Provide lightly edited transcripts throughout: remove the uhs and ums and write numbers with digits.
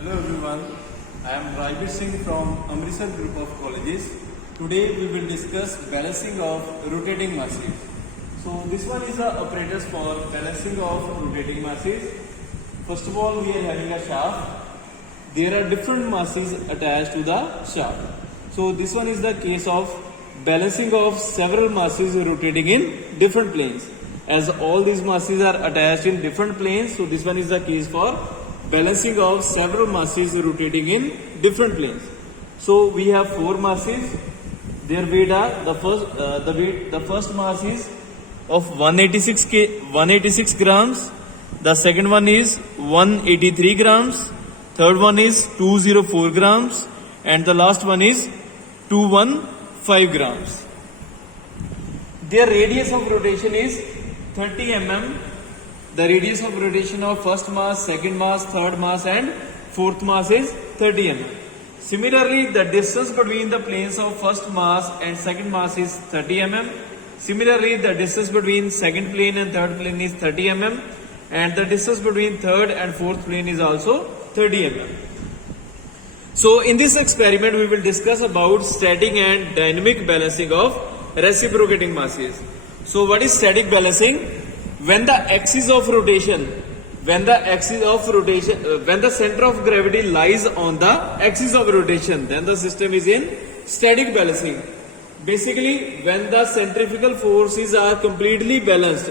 Hello everyone, I am Rajbir Singh from Amritsar Group of Colleges. Today we will discuss balancing of rotating masses. So this one is the apparatus for balancing of rotating masses. First of all, we are having a shaft. There are different masses attached to the shaft. So this one is the case of balancing of several masses rotating in different planes. As all these masses are attached in different planes, so this one is the case for balancing of several masses rotating in different planes. So we have four masses. Their weight are the first mass is of 186 grams. The second one is 183 grams. Third one is 204 grams, and the last one is 215 grams. Their radius of rotation is 30 mm. The radius of rotation of first mass, second mass, third mass and fourth mass is 30 mm. Similarly, the distance between the planes of first mass and second mass is 30 mm. Similarly, the distance between second plane and third plane is 30 mm. And the distance between third and fourth plane is also 30 mm. So, in this experiment, we will discuss about static and dynamic balancing of reciprocating masses. So, what is static balancing? When the axis of rotation, when the center of gravity lies on the axis of rotation, then the system is in static balancing. Basically, when the centrifugal forces are completely balanced,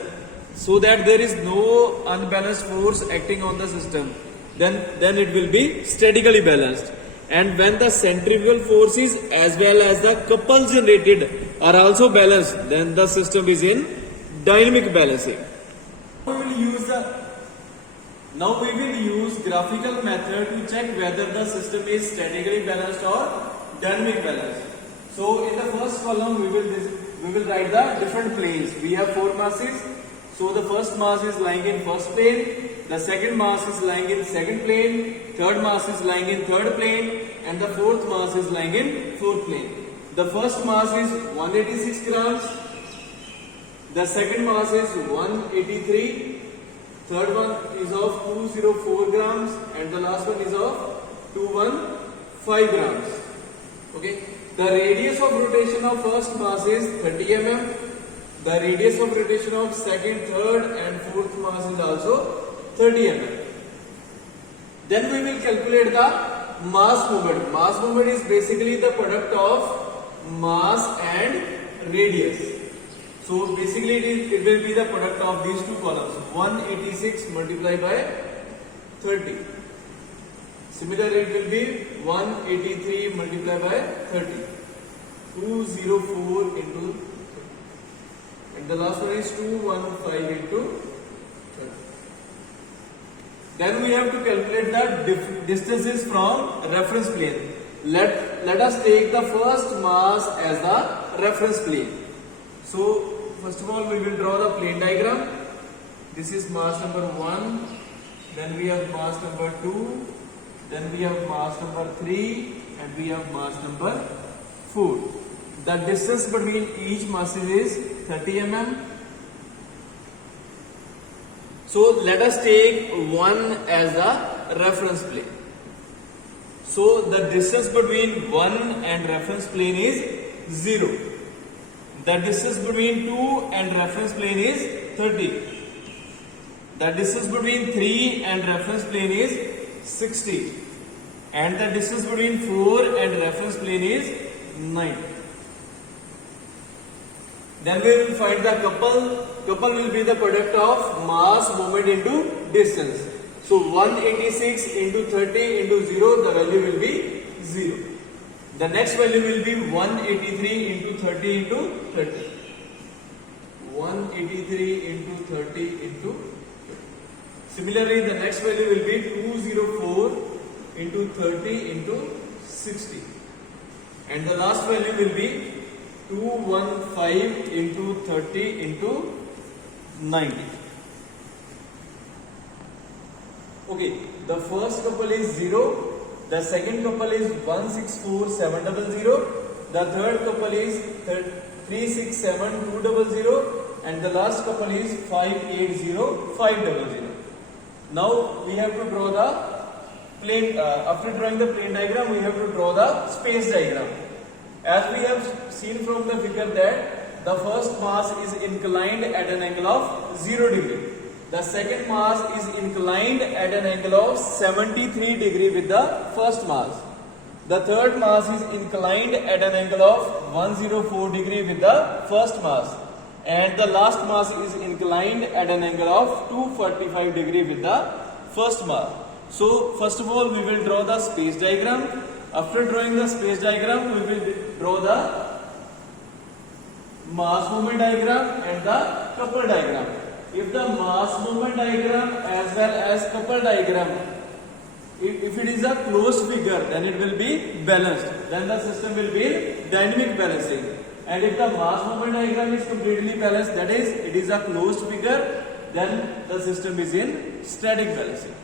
so that there is no unbalanced force acting on the system, then it will be statically balanced. And when the centrifugal forces as well as the couple generated are also balanced, then the system is in dynamic balancing. Now we will use graphical method to check whether the system is statically balanced or dynamic balanced. So in the first column we will write the different planes. We have four masses. So the first mass is lying in first plane, the second mass is lying in second plane, third mass is lying in third plane, and the fourth mass is lying in fourth plane. The first mass is 186 grams, the second mass is 183, third one is of 204 grams, and the last one is of 215 grams. Okay. The radius of rotation of first mass is 30 mm. The radius of rotation of second, third and fourth mass is also 30 mm. Then we will calculate the mass moment. Mass moment is basically the product of mass and radius. So basically it will be the product of these two columns, 186 multiplied by 30. Similarly it will be 183 multiplied by 30. 204 into 30. And the last one is 215 into 30. Then we have to calculate the distances from reference plane. Let us take the first mass as the reference plane. So first of all we will draw the plane diagram. This is mass number 1, then we have mass number 2, then we have mass number 3 and we have mass number 4. The distance between each masses is 30 mm. So let us take 1 as a reference plane. So the distance between 1 and reference plane is 0. The distance between 2 and reference plane is 30. The distance between 3 and reference plane is 60. And the distance between 4 and reference plane is 9. Then we will find the couple. Couple will be the product of mass, moment into distance. So 186 into 30 into 0, the value will be 0. The next value will be 183 into 30 into 30. 183 into 30 into 30. Similarly, the next value will be 204 into 30 into 60. And the last value will be 215 into 30 into 90. Okay, the first couple is 0. The second couple is 164700, the third couple is 367200, and the last couple is 580500. Now we have to draw the plane. After drawing the plane diagram, we have to draw the space diagram. As we have seen from the figure that the first mass is inclined at an angle of 0 degree. The second mass is inclined at an angle of 73 degree with the first mass. The third mass is inclined at an angle of 104 degree with the first mass. And the last mass is inclined at an angle of 245 degree with the first mass. So first of all we will draw the space diagram. After drawing the space diagram, we will draw the mass moment diagram and the couple diagram. If the mass moment diagram as well as couple diagram, if it is a closed figure, then it will be balanced. Then the system will be in dynamic balancing. And if the mass moment diagram is completely balanced, that is, it is a closed figure, then the system is in static balancing.